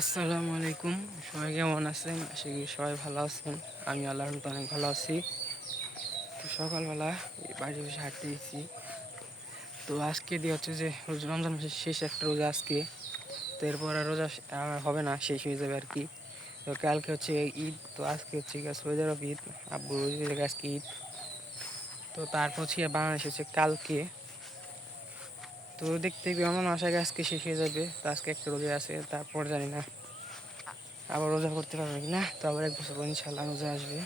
আসসালামু আলাইকুম। সবাই কেমন আছেন? আশা করি সবাই ভালো আছেন। আমি আল্লাহর মতো অনেক ভালো আছি। তো সকালবেলা বাড়ি বসে হাঁটতে গেছি। তো আজকে দিয়ে হচ্ছে যে রমজান মাসের শেষ একটা রোজা আজকে। তো এরপর আর রোজা হবে না, শেষ হয়ে যাবে আর কি। তো কালকে হচ্ছে ঈদ। তো আজকে হচ্ছে সৈদার অফ ঈদ। আব্বু রোজ আজকে ঈদ। তো তারপর হচ্ছে বাংলাদেশ হচ্ছে কালকে তো দেখতে আমার আশা আজকে শেষ হয়ে যাবে। তো আজকে একটা রোজা আছে, তারপর জানি না। আবার রোজা করতে পারবে কি না? তো আবার এক বছর ইনশাল্লাহ রোজা আসবে।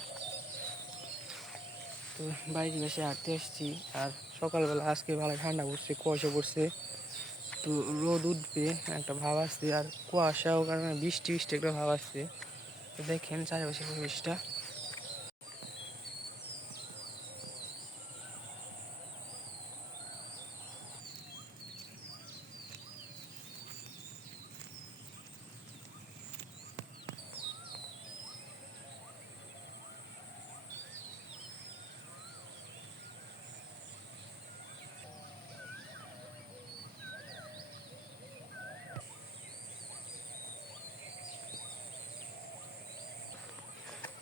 তো বাইরে বেশি হাঁটতে আসছি, আর সকালবেলা আজকে ভালো ঠান্ডা পড়ছে, কুয়াশা পড়ছে। তো রোদ উঠবে, একটা ভাব আসছে, আর কুয়াশাও কারণে বৃষ্টি বৃষ্টি একটা ভাব আসছে। তো দেখেন চারিপাশে পরিবেশটা।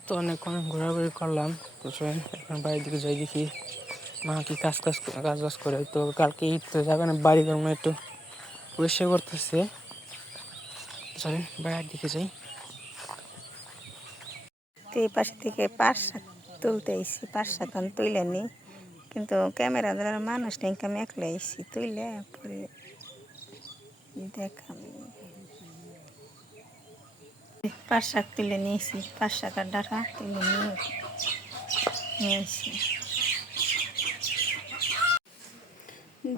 তো অনেকক্ষণ ঘোরাঘুরি করলাম। তো এখন বাড়ির দিকে যাই দেখি মা কি কাজ কাজ কাজ বাজ করে। তো কালকে ঈদ, তো যাবে না, বাড়ি ঘর একটু পরিষ্কার করতেছে। চলেন বাড়ির দিকে যাই। তো এই পাশে থেকে পাঁচ শাক তুলতে আইসি শাক আমি তুলে নি। কিন্তু ক্যামেরা ধরার মানুষ নেই, আমি একলা আইসি তুইলে পরে দেখাম পাঁচ শাক তুলে নিয়েছি পাঁচ শাকের ডাটা তুলে নিয়ে নিয়েছি।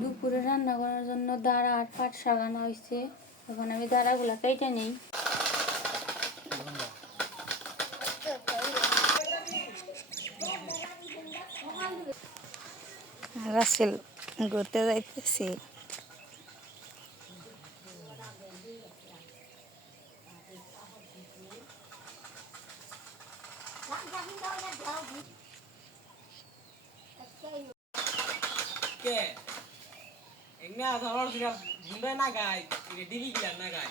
দুপুরে রান্না করার জন্য দাঁড়া আর পাট সাগানো হয়েছে। এখন আমি দাঁড়াগুলা কেটে নেই। রাসেল ঘুরতে যাইতেছি। কে? এমনি ধরো সেটা ঝুমবে না গায় ডিগি গিলার না গায়।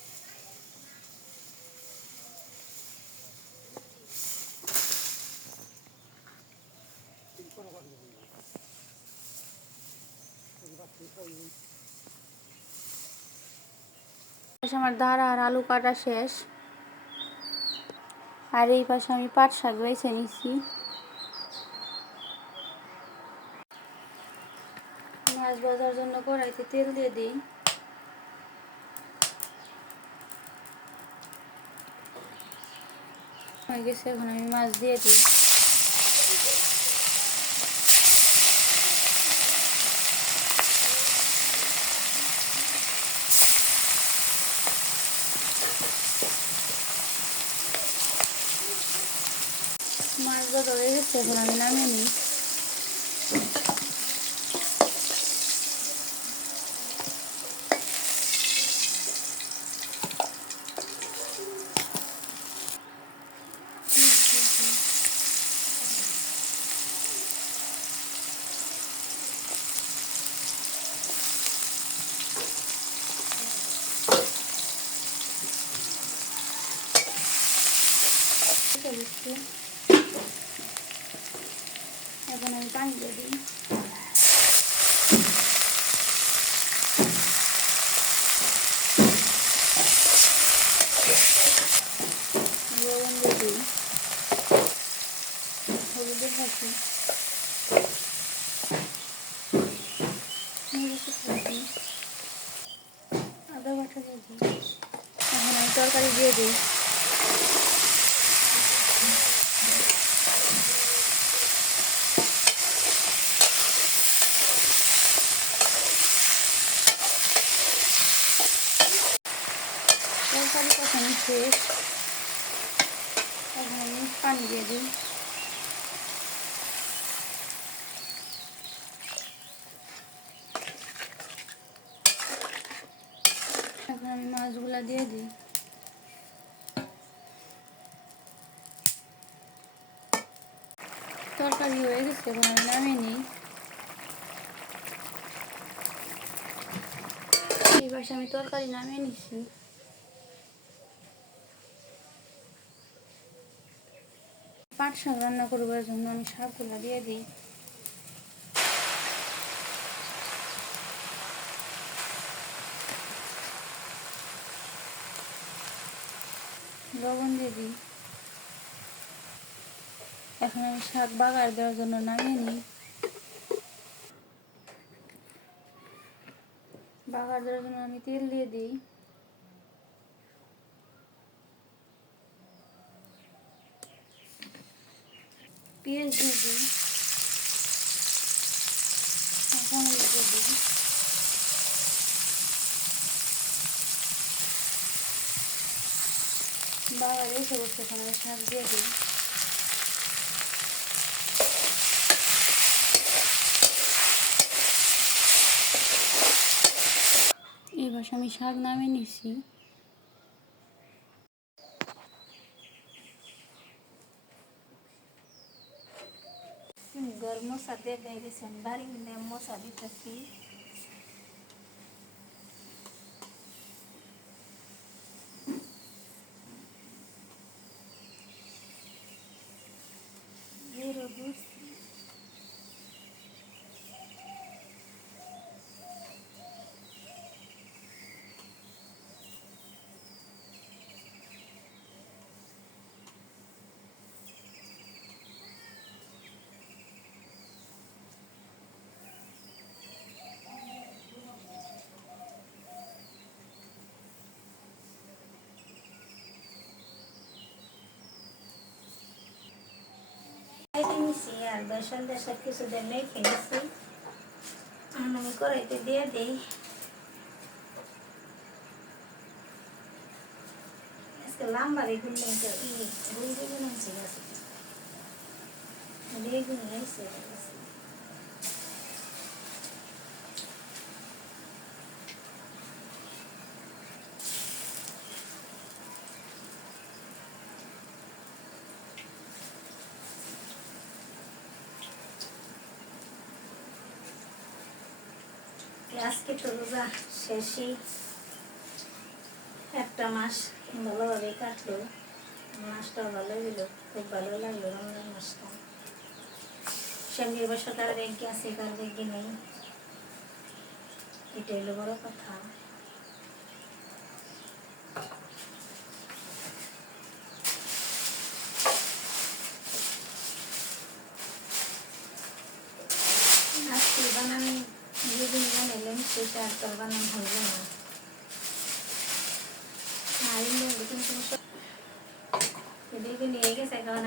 পাশে আমার দাঁড়া আর আলু কাটা শেষ। আর এই পাশে আমি পাট শাক বেছে নিছি। মাছ ভাজার জন্য কড়াইতে তেল দিয়ে দিই। গেছে, এখন আমি মাছ দিয়ে দিই। মাছ ভাজা হয়ে গেছে এখন আমি নামিয়ে নিই। এখন আমি তরকারি দিয়ে দিই। তরকারি কখনো শেষ। এখন আমি পানি দিয়ে দিই। তরকারি হয়ে গেছে এখন আমি নামিয়ে নিই আমি তরকারি নামিয়ে নিচ্ছি পাট শাক রান্না করবার জন্য আমি শাকগুলো দিয়ে দিই লবণ দিয়ে দিই এখন আমি শাক বাগার দেওয়ার জন্য নামিয়ে নিই। বাগার দেওয়ার জন্য আমি তেল দিয়ে দিই। পেঁয়াজ দিয়ে দিই। কাঁচামরিচ দিয়ে দিই। শাক দিয়ে দিই। এবার আমি শাক নামিয়ে নিছি। গরম মশা দিয়ে গেছেন বাড়ি মশা দিতেছি খাইতে নিছি আর বেসন দেশা কিছু দিন মেখে নিছি আমি কড়াইতে দিয়ে দিই। আজকে লাম্বা বেগুন নিয়েছে ই গুল বেগুন আনছি গাছে আজকে তো রোজা শেষই। একটা মাস ভালোভাবে কাটলো। মাসটা ভালো হইল খুব ভালো লাগল রমজান মাসটা। সঙ্গে বছর কার ব্যাংকে আছে কার নেই। এটা হলো বড় কথা আজকে বানান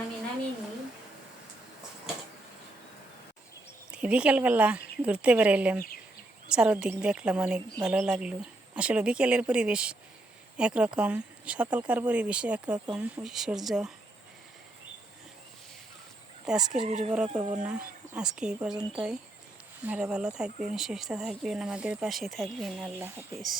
আমি নামিয়ে নিই। বিকেলবেলা ঘুরতে বেড়াইলাম চারদিক দেখলাম অনেক ভালো লাগল। আসলে বিকেলের পরিবেশ একরকম, সকালকার পরিবেশ একরকম সূর্য আজকের ভিডিও করব না, আজকে এই পর্যন্তই। আপনারা ভালো থাকবেন সুস্থ থাকবেন আমাদের পাশে থাকবেন। আল্লাহ হাফিজ।